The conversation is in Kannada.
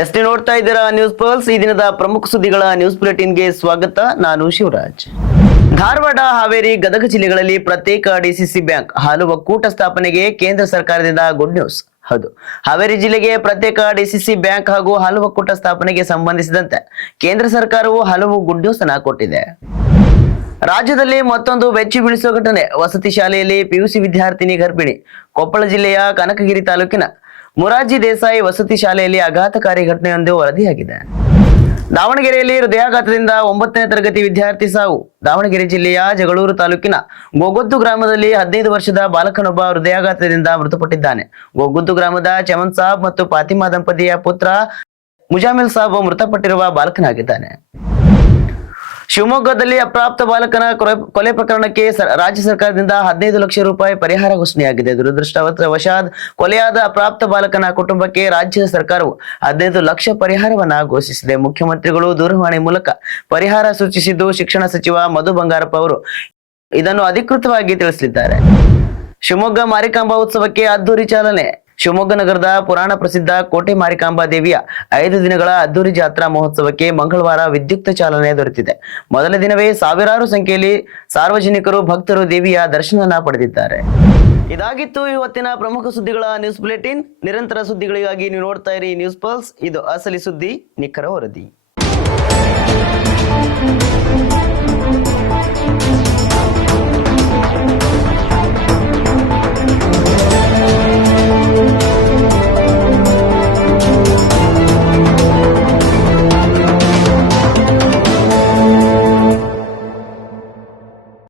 ಎಸ್ಟಿ ನೋಡ್ತಾ ಇದ್ದೀರಾ ನ್ಯೂಸ್ ಪಲ್ಸ್. ಈ ದಿನದ ಪ್ರಮುಖ ಸುದ್ದಿಗಳ ನ್ಯೂಸ್ ಬುಲೆಟಿನ್ಗೆ ಸ್ವಾಗತ. ನಾನು ಶಿವರಾಜ್. ಧಾರವಾಡ, ಹಾವೇರಿ, ಗದಗ ಜಿಲ್ಲೆಗಳಲ್ಲಿ ಪ್ರತ್ಯೇಕ ಡಿಸಿಸಿ ಬ್ಯಾಂಕ್, ಹಾಲು ಒಕ್ಕೂಟ ಸ್ಥಾಪನೆಗೆ ಕೇಂದ್ರ ಸರ್ಕಾರದಿಂದ ಗುಡ್ ನ್ಯೂಸ್. ಹೌದು, ಹಾವೇರಿ ಜಿಲ್ಲೆಗೆ ಪ್ರತ್ಯೇಕ ಡಿಸಿಸಿ ಬ್ಯಾಂಕ್ ಹಾಗೂ ಹಾಲು ಒಕ್ಕೂಟ ಸ್ಥಾಪನೆಗೆ ಸಂಬಂಧಿಸಿದಂತೆ ಕೇಂದ್ರ ಸರ್ಕಾರವು ಹಲವು ಗುಡ್ ನ್ಯೂಸ್ ಅನ್ನು ಕೊಟ್ಟಿದೆ. ರಾಜ್ಯದಲ್ಲಿ ಮತ್ತೊಂದು ಬೆಚ್ಚಿ ಬೀಳಿಸುವ ಘಟನೆ. ವಸತಿ ಶಾಲೆಯಲ್ಲಿ ಪಿಯುಸಿ ವಿದ್ಯಾರ್ಥಿನಿ ಗರ್ಭಿಣಿ. ಕೊಪ್ಪಳ ಜಿಲ್ಲೆಯ ಕನಕಗಿರಿ ತಾಲೂಕಿನ ಮೊರಾರ್ಜಿ ದೇಸಾಯಿ ವಸತಿ ಶಾಲೆಯಲ್ಲಿ ಆಘಾತಕಾರಿ ಘಟನೆಯೊಂದು ವರದಿಯಾಗಿದೆ. ದಾವಣಗೆರೆಯಲ್ಲಿ ಹೃದಯಾಘಾತದಿಂದ 9ನೇ ತರಗತಿ ವಿದ್ಯಾರ್ಥಿ ಸಾವು. ದಾವಣಗೆರೆ ಜಿಲ್ಲೆಯ ಜಗಳೂರು ತಾಲೂಕಿನ ಗೋಗೊದ್ದು ಗ್ರಾಮದಲ್ಲಿ 15 ವರ್ಷದ ಬಾಲಕನೊಬ್ಬ ಹೃದಯಾಘಾತದಿಂದ ಮೃತಪಟ್ಟಿದ್ದಾನೆ. ಗೋಗೊದ್ದು ಗ್ರಾಮದ ಚಮನ್ ಸಾಬ್ ಮತ್ತು ಫಾತಿಮಾ ದಂಪತಿಯ ಪುತ್ರ ಮುಜಾಮಿಲ್ ಸಾಬ್ ಮೃತಪಟ್ಟಿರುವ ಬಾಲಕನಾಗಿದ್ದಾನೆ. ಶಿವಮೊಗ್ಗದಲ್ಲಿ ಅಪ್ರಾಪ್ತ ಬಾಲಕನ ಕೊಲೆ ಪ್ರಕರಣಕ್ಕೆ ರಾಜ್ಯ ಸರ್ಕಾರದಿಂದ 15 ಲಕ್ಷ ರೂಪಾಯಿ ಪರಿಹಾರ ಘೋಷಣೆಯಾಗಿದೆ. ದುರದೃಷ್ಟವಶಾತ್ ಕೊಲೆಯಾದ ಅಪ್ರಾಪ್ತ ಬಾಲಕನ ಕುಟುಂಬಕ್ಕೆ ರಾಜ್ಯ ಸರ್ಕಾರವು 15 ಲಕ್ಷ ಪರಿಹಾರವನ್ನ ಘೋಷಿಸಿದೆ. ಮುಖ್ಯಮಂತ್ರಿಗಳು ದೂರವಾಣಿ ಮೂಲಕ ಪರಿಹಾರ ಸೂಚಿಸಿದ್ದು, ಶಿಕ್ಷಣ ಸಚಿವ ಮಧು ಬಂಗಾರಪ್ಪ ಅವರು ಇದನ್ನು ಅಧಿಕೃತವಾಗಿ ತಿಳಿಸಲಿದ್ದಾರೆ. ಶಿವಮೊಗ್ಗ ಮಾರಿಕಾಂಬಾ ಉತ್ಸವಕ್ಕೆ ಅದ್ದೂರಿ ಚಾಲನೆ. ಶಿವಮೊಗ್ಗ ನಗರದ ಪುರಾಣ ಪ್ರಸಿದ್ಧ ಕೋಟೆ ಮಾರಿಕಾಂಬಾ ದೇವಿಯ 5 ದಿನಗಳ ಅದ್ದೂರಿ ಜಾತ್ರಾ ಮಹೋತ್ಸವಕ್ಕೆ ಮಂಗಳವಾರ ವಿದ್ಯುಕ್ತ ಚಾಲನೆ ದೊರೆತಿದೆ. ಮೊದಲ ದಿನವೇ ಸಾವಿರಾರು ಸಂಖ್ಯೆಯಲ್ಲಿ ಸಾರ್ವಜನಿಕರು ಭಕ್ತರು ದೇವಿಯ ದರ್ಶನ ಪಡೆದಿದ್ದಾರೆ. ಇದಾಗಿತ್ತು ಇವತ್ತಿನ ಪ್ರಮುಖ ಸುದ್ದಿಗಳ ನ್ಯೂಸ್ ಬುಲೆಟಿನ್. ನಿರಂತರ ಸುದ್ದಿಗಳಿಗಾಗಿ ನೀವು ನೋಡ್ತಾ ಇರಿ ನ್ಯೂಸ್ ಪಲ್ಸ್. ಇದು ಅಸಲಿ ಸುದ್ದಿ, ನಿಖರ ವರದಿ.